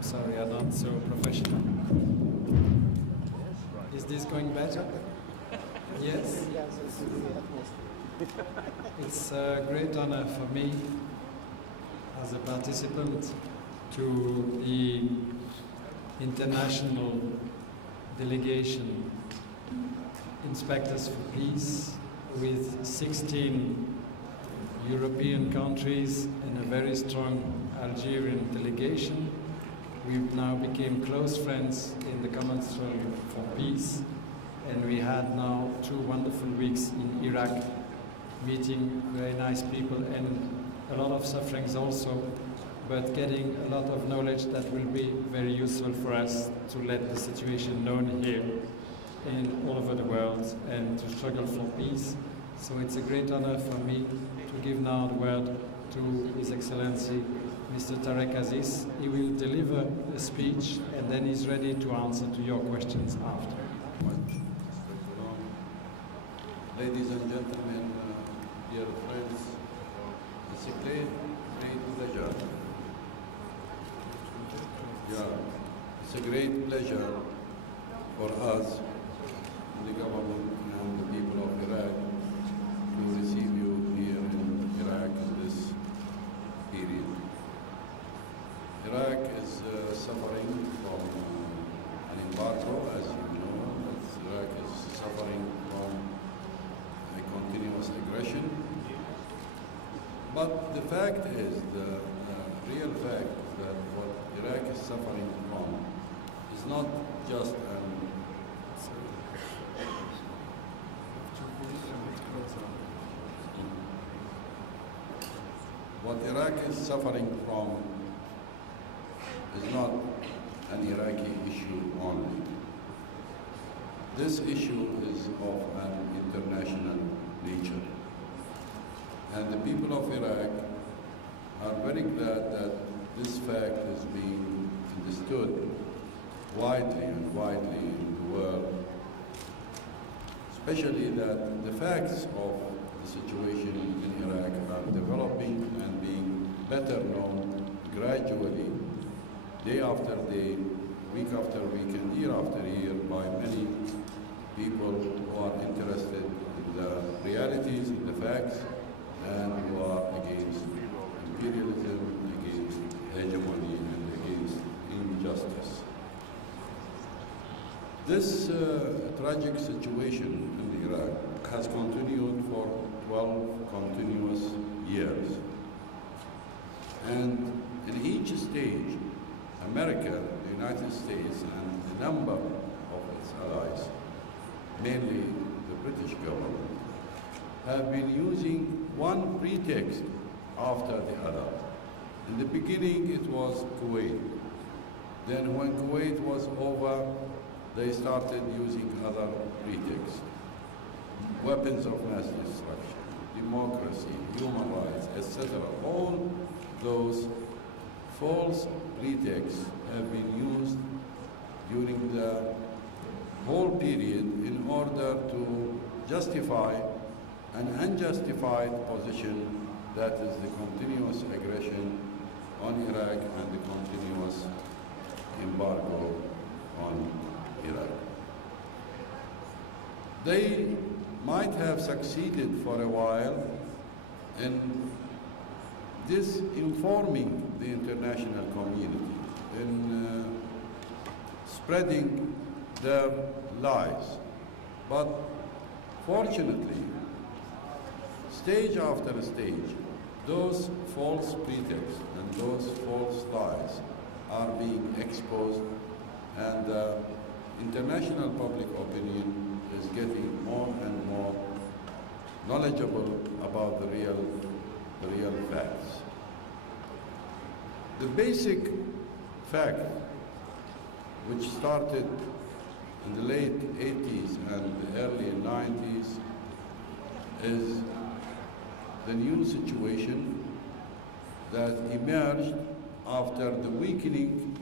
Sorry, I'm not so professional. Is this going better? Yes? It's a great honor for me as a participant to the international delegation Inspectors for Peace with 16 European countries and a very strong Algerian delegation. We now became close friends in the common struggle for peace, and we had now 2 wonderful weeks in Iraq, meeting very nice people and a lot of sufferings also, but getting a lot of knowledge that will be very useful for us to let the situation known here in all over the world and to struggle for peace. So it's a great honor for me to give now the word to His Excellency Mr. Tarek Aziz. He will deliver a speech and then he's ready to answer to your questions after. Ladies and gentlemen, dear friends, it's a great pleasure. It's a great pleasure for us, the government and the people of Iraq, to receive you here in Iraq in this period. Iraq is suffering from an embargo, as you know. Iraq is suffering from a continuous aggression. But the fact is, the real fact that what Iraq is suffering from is not just what Iraq is suffering from is not an Iraqi issue only. This issue is of an international nature. And the people of Iraq are very glad that this fact is being understood widely and widely in the world, especially that the facts of the situation in Iraq are developing and being better known gradually, day after day, week after week, and year after year by many people who are interested in the realities and the facts and who are against imperialism, against hegemony, and against injustice. This tragic situation in Iraq has continued for 12 continuous years. And in each stage, America, the United States, and a number of its allies, mainly the British government, have been using one pretext after the other. In the beginning, it was Kuwait. Then when Kuwait was over, they started using other pretexts. Weapons of mass destruction, democracy, human rights, etc. All those false pretexts have been used during the whole period in order to justify an unjustified position, that is the continuous aggression on Iraq and the continuous embargo on Iraq. They might have succeeded for a while in disinforming the international community, in spreading their lies. But fortunately, stage after stage, those false pretexts and those false lies are being exposed, and international public opinion is getting more and more knowledgeable about the real facts. The basic fact, which started in the late 80s and the early 90s, is the new situation that emerged after the weakening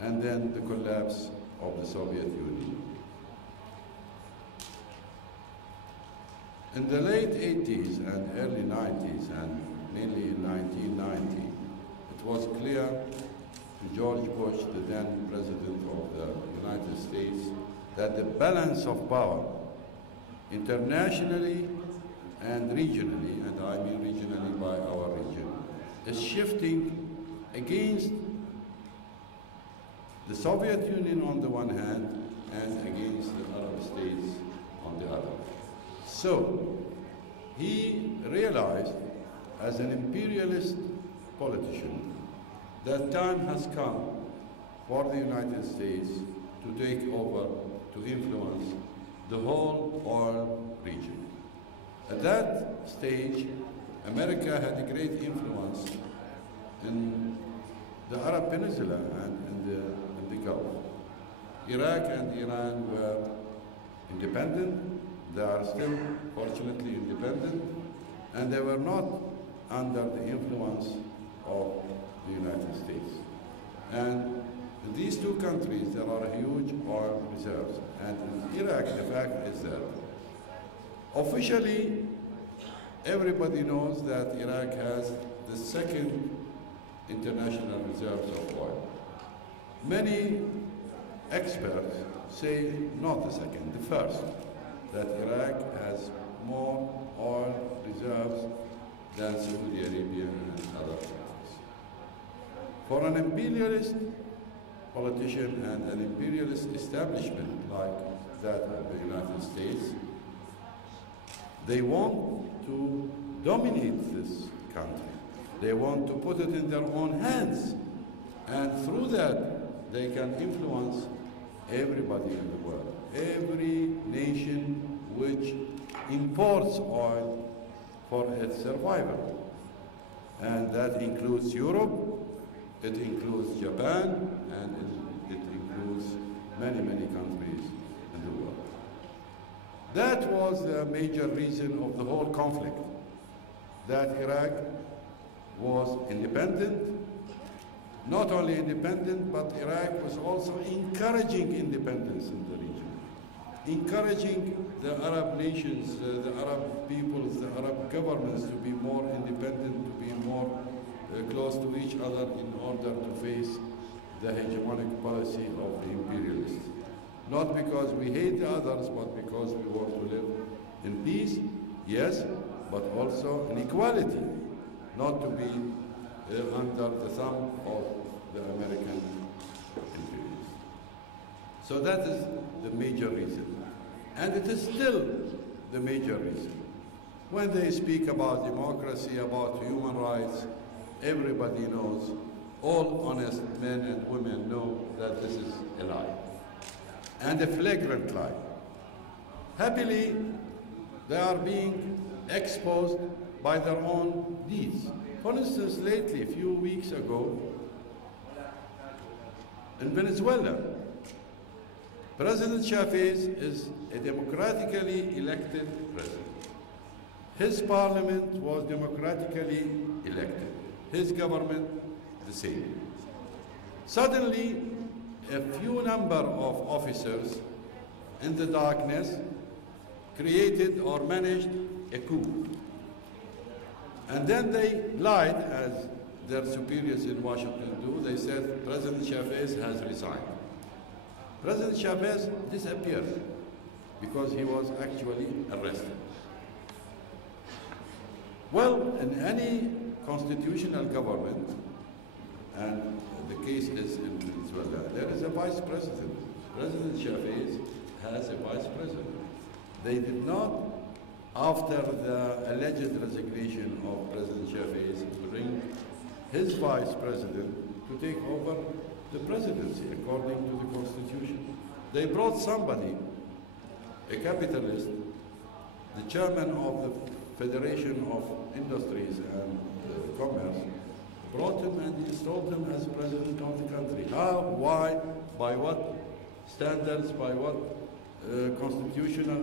and then the collapse of the Soviet Union. In the late 80s and early 90s, and mainly in 1990, it was clear to George Bush, the then President of the United States, that the balance of power internationally and regionally, and I mean regionally by our region, is shifting against the Soviet Union on the one hand and against the Arab states on the other. So he realized, as an imperialist politician, that time has come for the United States to take over, to influence the whole oil region. At that stage, America had a great influence in the Arab Peninsula and in the Gulf. Iraq and Iran were independent. They are still, fortunately, independent, and they were not under the influence of the United States. And in these two countries, there are huge oil reserves. And in Iraq, the fact is that officially, everybody knows that Iraq has the second international reserves of oil. Many experts say not the second, the first, that Iraq has more oil reserves than Saudi Arabia and other countries. For an imperialist politician and an imperialist establishment like that of the United States, they want to dominate this country. They want to put it in their own hands. And through that, they can influence everybody in the world. Every nation which imports oil for its survival. And that includes Europe, it includes Japan, and it includes many, many countries in the world. That was the major reason of the whole conflict, that Iraq was independent. Not only independent, but Iraq was also encouraging independence in the region, encouraging the Arab nations, the Arab peoples, the Arab governments to be more independent, to be more close to each other in order to face the hegemonic policy of the imperialists. Not because we hate the others, but because we want to live in peace, yes, but also in equality, not to be under the thumb of the American imperialists. So that is the major reason. And it is still the major reason. When they speak about democracy, about human rights, everybody knows, all honest men and women know that this is a lie, and a flagrant lie. Happily, they are being exposed by their own deeds. For instance, lately, a few weeks ago, in Venezuela, President Chavez is a democratically elected president. His parliament was democratically elected. His government, the same. Suddenly, a few number of officers in the darkness created or managed a coup. And then they lied, as their superiors in Washington do. They said President Chavez has resigned. President Chavez disappeared because he was actually arrested. Well, in any constitutional government, and the case is in Venezuela, there is a vice president. President Chavez has a vice president. They did not, after the alleged resignation of President Chavez, bring his vice president to take over the presidency according to the Constitution. They brought somebody, a capitalist, the chairman of the Federation of Industries and Commerce, brought him and installed him as president of the country. How, why, by what standards, by what constitutional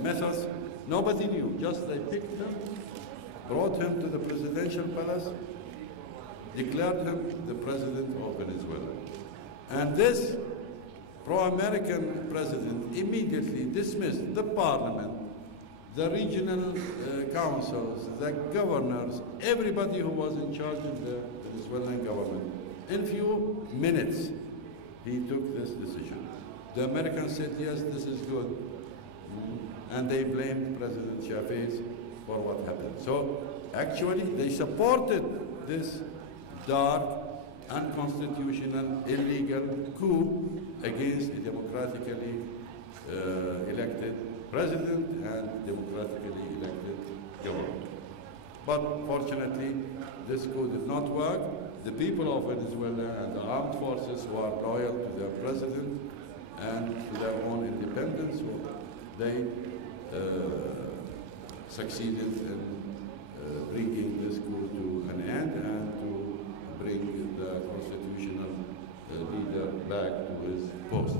methods, nobody knew. Just they picked him, brought him to the presidential palace, declared him the president of Venezuela. And this pro-American president immediately dismissed the parliament, the regional councils, the governors, everybody who was in charge of the Venezuelan government. In few minutes, he took this decision. The Americans said, yes, this is good. And they blamed President Chavez for what happened. So actually, they supported this dark, unconstitutional, illegal coup against a democratically elected president and democratically elected government. But fortunately, this coup did not work. The people of Venezuela and the armed forces were loyal to their president and to their own independence. They succeeded in bringing this coup to an end and to bring the constitutional leader back to his post.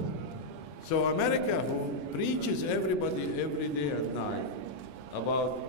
So America, who preaches everybody every day and night about